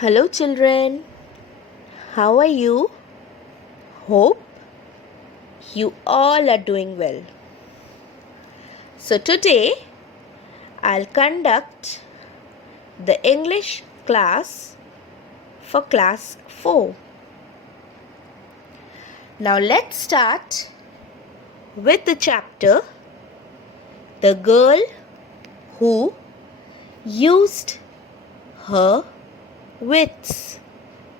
Hello children, how are you? Hope you all are doing well. So today I'll conduct the English class for class 4. Now let's start with the chapter The Girl Who Used Her Wits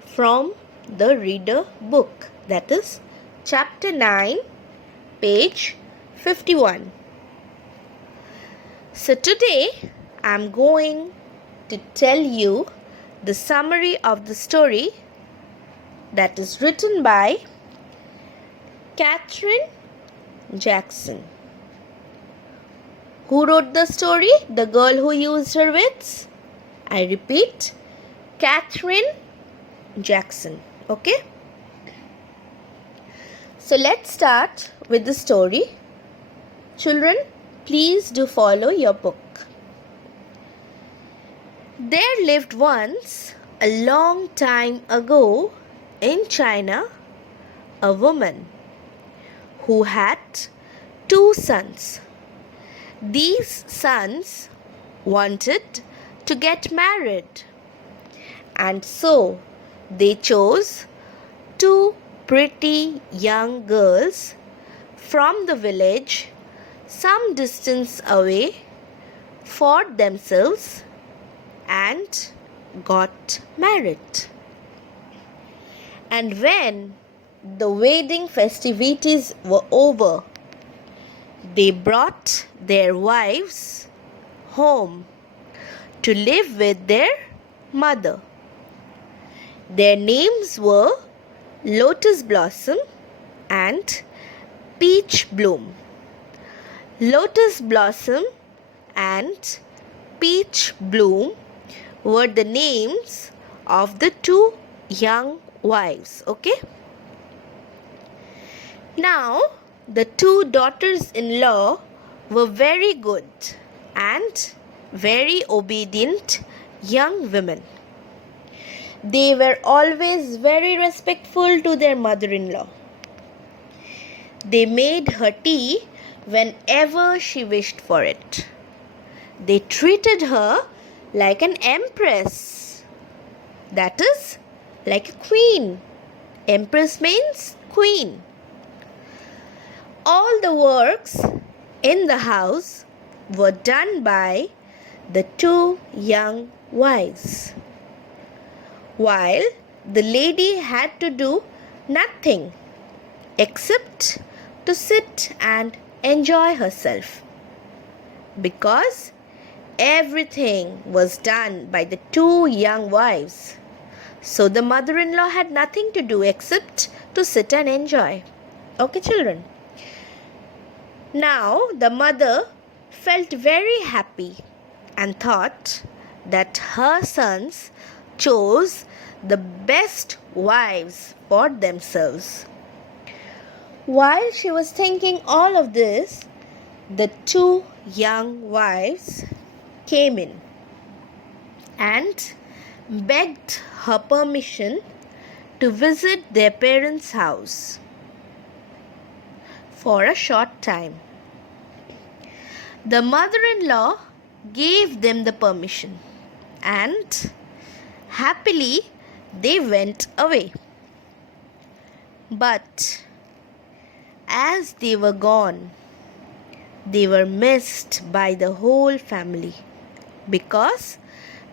from the Reader book, that is chapter 9, page 51. So today I'm going to tell you the summary of the story that is written by Catherine Jackson. Who wrote the story? The Girl Who Used Her Wits? I repeat, Catherine Jackson. Okay? So let's start with the story. Children, please do follow your book. There lived once, a long time ago, in China, a woman who had 2 sons. These sons wanted to get married, and so they chose 2 pretty young girls from the village some distance away for themselves and got married. And when the wedding festivities were over, they brought their wives home to live with their mother. Their names were Lotus Blossom and Peach Bloom. Lotus Blossom and Peach Bloom were the names of the 2 young wives. Okay? Now, the 2 daughters-in-law were very good and very obedient young women. They were always very respectful to their mother-in-law. They made her tea whenever she wished for it. They treated her like an empress. That is, like a queen. Empress means queen. All the works in the house were done by the 2 young wives, while the lady had to do nothing except to sit and enjoy herself, because everything was done by the 2 young wives. So the mother-in-law had nothing to do except to sit and enjoy. Okay, children? Now the mother felt very happy and thought that her sons chose the best wives for themselves. While she was thinking all of this, the 2 young wives came in and begged her permission to visit their parents' house for a short time. The mother-in-law gave them the permission, and happily they went away. But as they were gone, they were missed by the whole family, because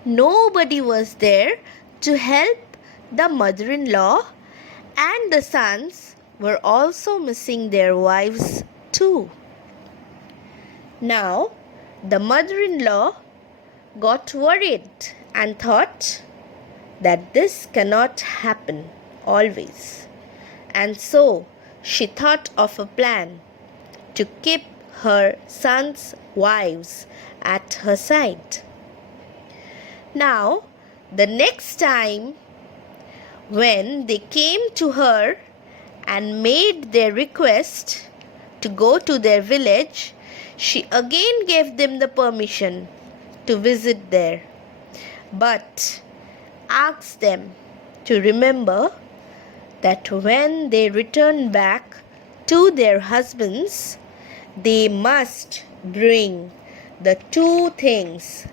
nobody was there to help the mother-in-law, and the sons were also missing their wives too. Now, the mother-in-law got worried and thought that this cannot happen always. And so, she thought of a plan to keep her sons' wives at her side. Now, the next time when they came to her and made their request to go to their village, she again gave them the permission to visit there. But asked them to remember that when they return back to their husbands, they must bring the two things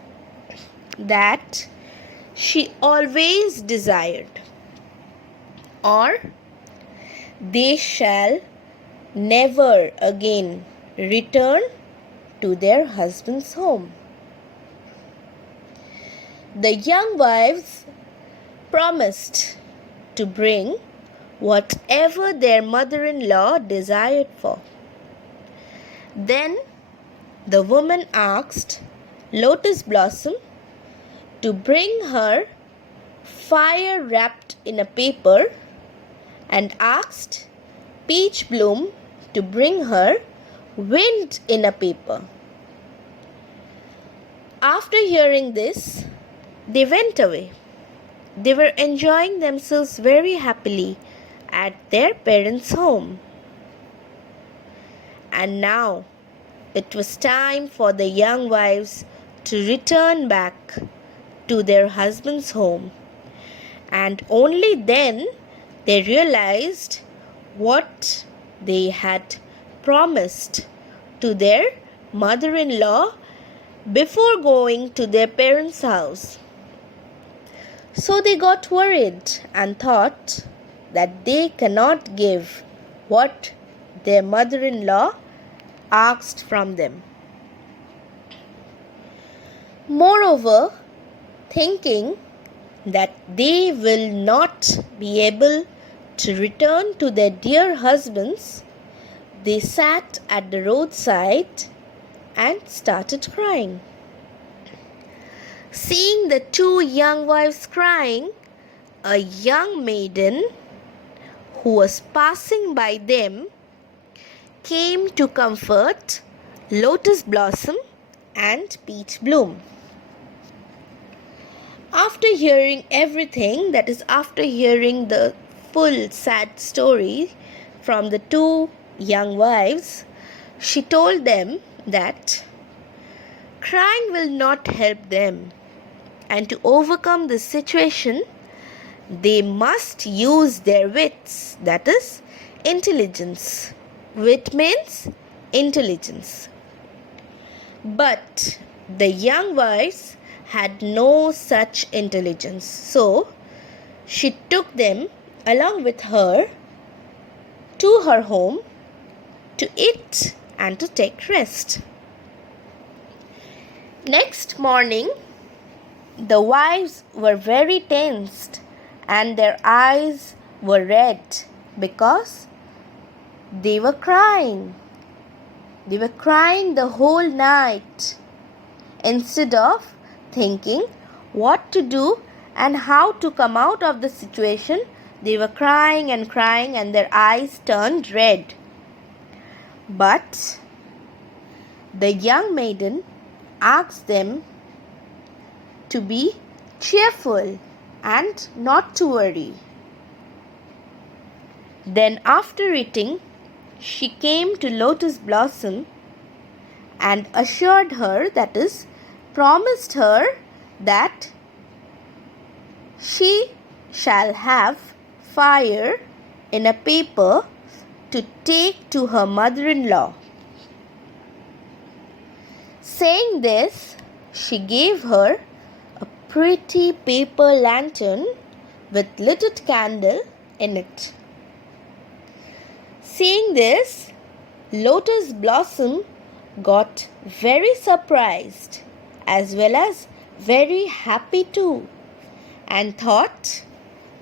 that she always desired, or they shall never again return to their husband's home. The young wives promised to bring whatever their mother-in-law desired for. Then the woman asked Lotus Blossom to bring her fire wrapped in a paper, and asked Peach Bloom to bring her wind in a paper. After hearing this, they went away. They were enjoying themselves very happily at their parents' home. And now it was time for the young wives to return back to their husband's home. And only then they realized what they had promised to their mother-in-law before going to their parents' house. So they got worried and thought that they cannot give what their mother-in-law asked from them. Moreover, thinking that they will not be able to return to their dear husbands, they sat at the roadside and started crying. Seeing the two young wives crying, a young maiden who was passing by them came to comfort Lotus Blossom and Peach Bloom. After hearing everything, that is, after hearing the full sad story from the two young wives, she told them that crying will not help them, and to overcome this situation, they must use their wits, that is, intelligence. Wit means intelligence. But the young wives had no such intelligence, so she took them along with her to her home to eat and to take rest. Next morning, the wives were very tensed and their eyes were red because they were crying. They were crying the whole night. Instead of thinking what to do and how to come out of the situation, they were crying and their eyes turned red. But the young maiden asked them to be cheerful and not to worry. Then after eating, she came to Lotus Blossom and assured her, that is, promised her that she shall have fire in a paper to take to her mother-in-law. Saying this, she gave her a pretty paper lantern with lighted candle in it. Seeing this, Lotus Blossom got very surprised as well as very happy too, and thought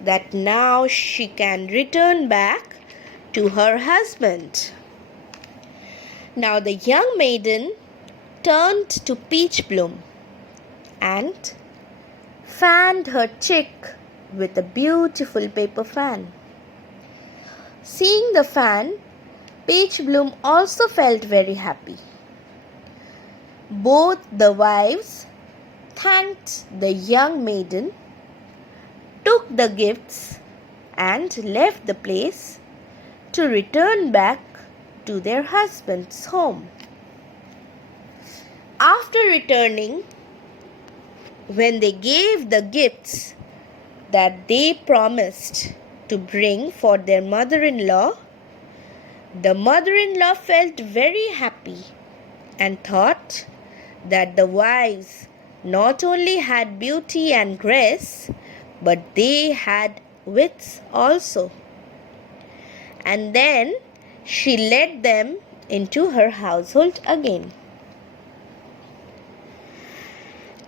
that now she can return back to her husband. Now the young maiden turned to Peach Bloom and fanned her cheek with a beautiful paper fan. Seeing the fan, Peach Bloom also felt very happy. Both the wives thanked the young maiden, took the gifts, and left the place to return back to their husband's home. After returning, when they gave the gifts that they promised to bring for their mother-in-law, the mother-in-law felt very happy and thought that the wives not only had beauty and grace, but they had wits also. And then she led them into her household again.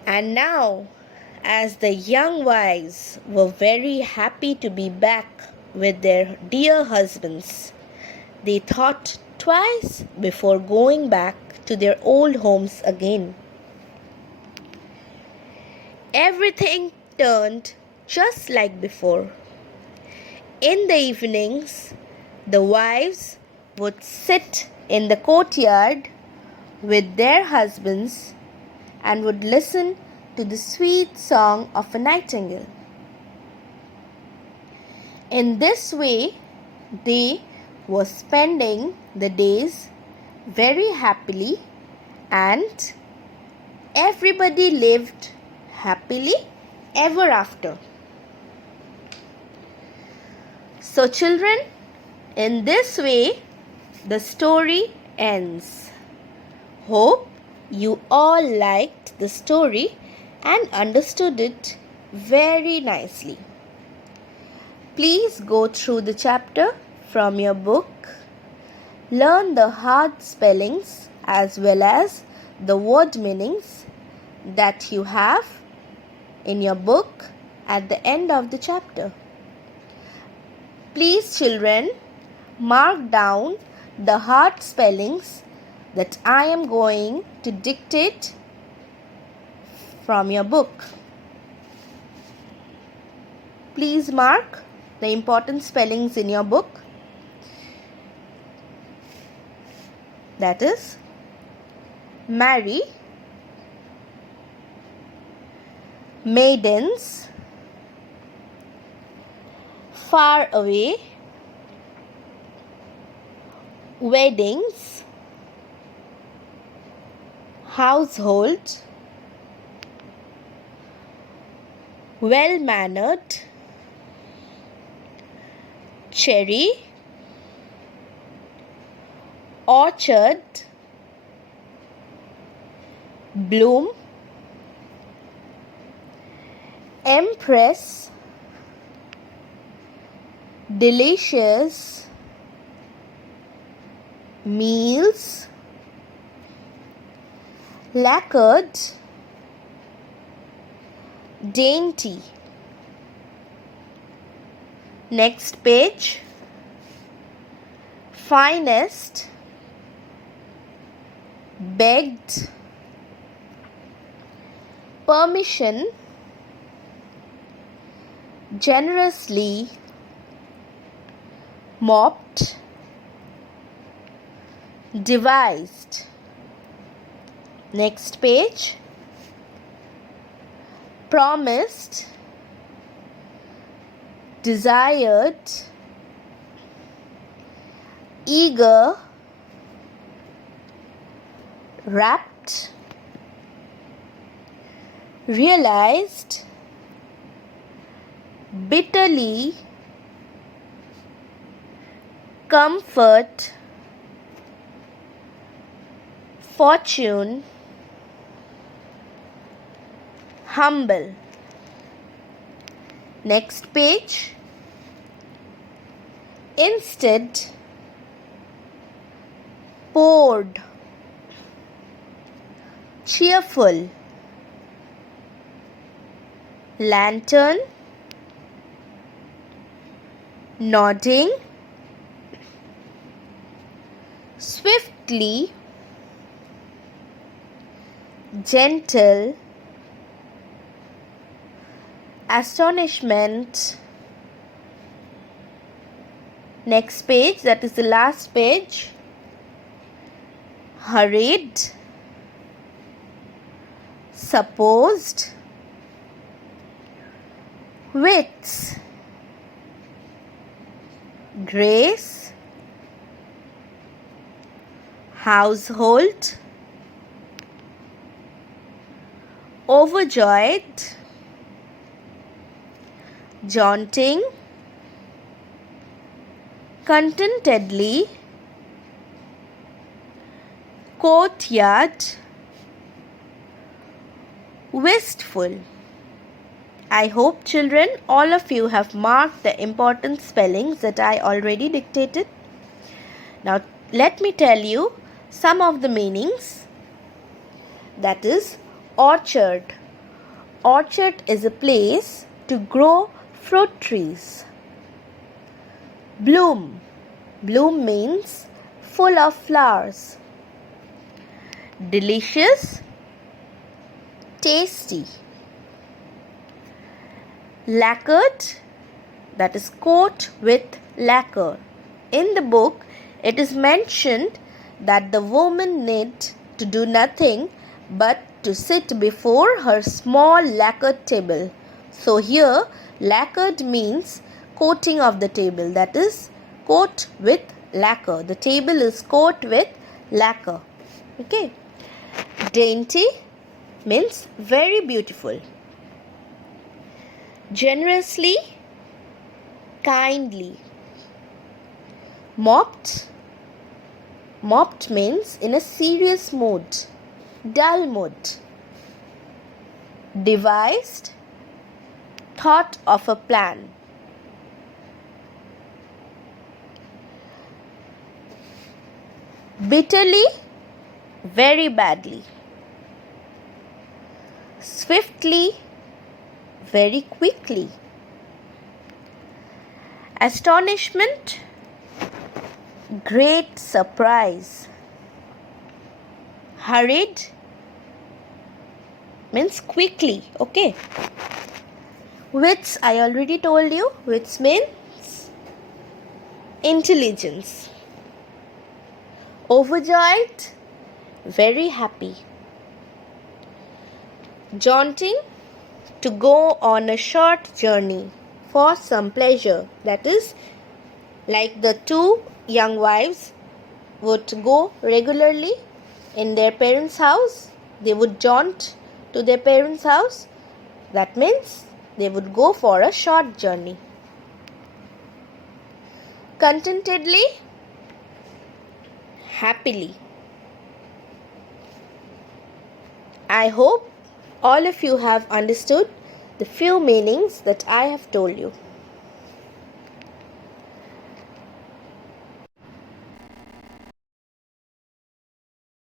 And now, as the young wives were very happy to be back with their dear husbands, they thought twice before going back to their old homes again. Everything turned just like before. In the evenings, the wives would sit in the courtyard with their husbands and would listen to the sweet song of a nightingale. In this way, they were spending the days very happily, and everybody lived happily ever after. So children, in this way the story ends. Hope you all liked the story and understood it very nicely. Please go through the chapter from your book. Learn the hard spellings as well as the word meanings that you have in your book at the end of the chapter. Please children, mark down the hard spellings that I am going to dictate from your book. Please mark the important spellings in your book. That is, marry, maidens, far away, weddings, household, well-mannered, cherry, orchard, bloom, empress, delicious, meals, lacquered, dainty. Next page, finest, begged, permission, generously, mopped, devised. Next page, promised, desired, eager, wrapped, realized, bitterly, comfort, fortune, humble. Next page, instead, poured, cheerful, lantern, nodding, swiftly, gentle, astonishment. Next page, that is the last page, hurried, supposed, wits, grace, household, overjoyed, jaunting, contentedly, courtyard, wistful. I hope, children, all of you have marked the important spellings that I already dictated. Now, let me tell you some of the meanings. That is, orchard. Orchard is a place to grow fruit trees. Bloom. Bloom means full of flowers. Delicious, tasty. Lacquered, that is coat with lacquer. In the book, it is mentioned that the woman need to do nothing but to sit before her small lacquered table. So here, lacquered means coating of the table, that is coat with lacquer. The table is coat with lacquer. Okay. Dainty means very beautiful. Generously, kindly. Mopped. Mopped means in a serious mood, dull mood. Devised, thought of a plan. Bitterly, very badly. Swiftly, very quickly. Astonishment, great surprise. Hurried means quickly. Okay. Wits, I already told you. Wits means intelligence. Overjoyed, very happy. Jaunting, to go on a short journey for some pleasure. That is, like the two young wives would go regularly in their parents' house, they would jaunt to their parents' house. That means they would go for a short journey. Contentedly, happily. I hope all of you have understood the few meanings that I have told you.